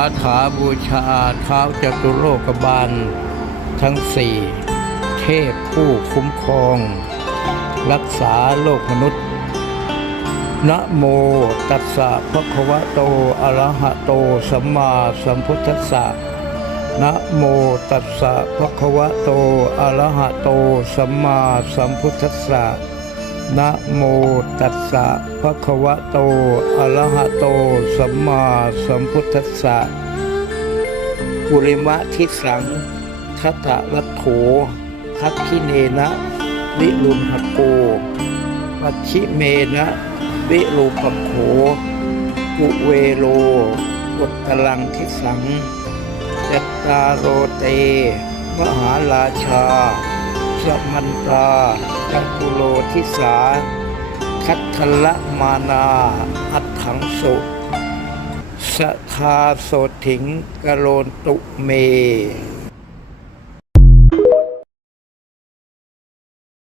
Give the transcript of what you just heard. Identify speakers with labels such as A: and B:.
A: าถาบูชาเท้าจตุโลกบาล ทั้งสี่เทพผู้คุ้มครอง รักษาโลกมนุษย์ นะโมตัสสะภะคะวะโตอะระหะโตสัมมาสัมพุทธัสสะนะโมตัสสะภะคะวะโตอะระหะโตสัมมาสัมพุทธัสสะ นะโมตัสสะภะคะวะโต อะระหะโต สัมมาสัมพุทธัสสะปุริมะทิสังคัตะรัตโถคัตขิเนนะวิรุณหโกปัจฉิเมนะวิรูปโขกุเวโลอุตลังทิสังจัตตารโรเต มหาราชาสมันตา จักุโลทิสา คัทละมานา อัตถังสุสทาโสถิงกโลนตุเม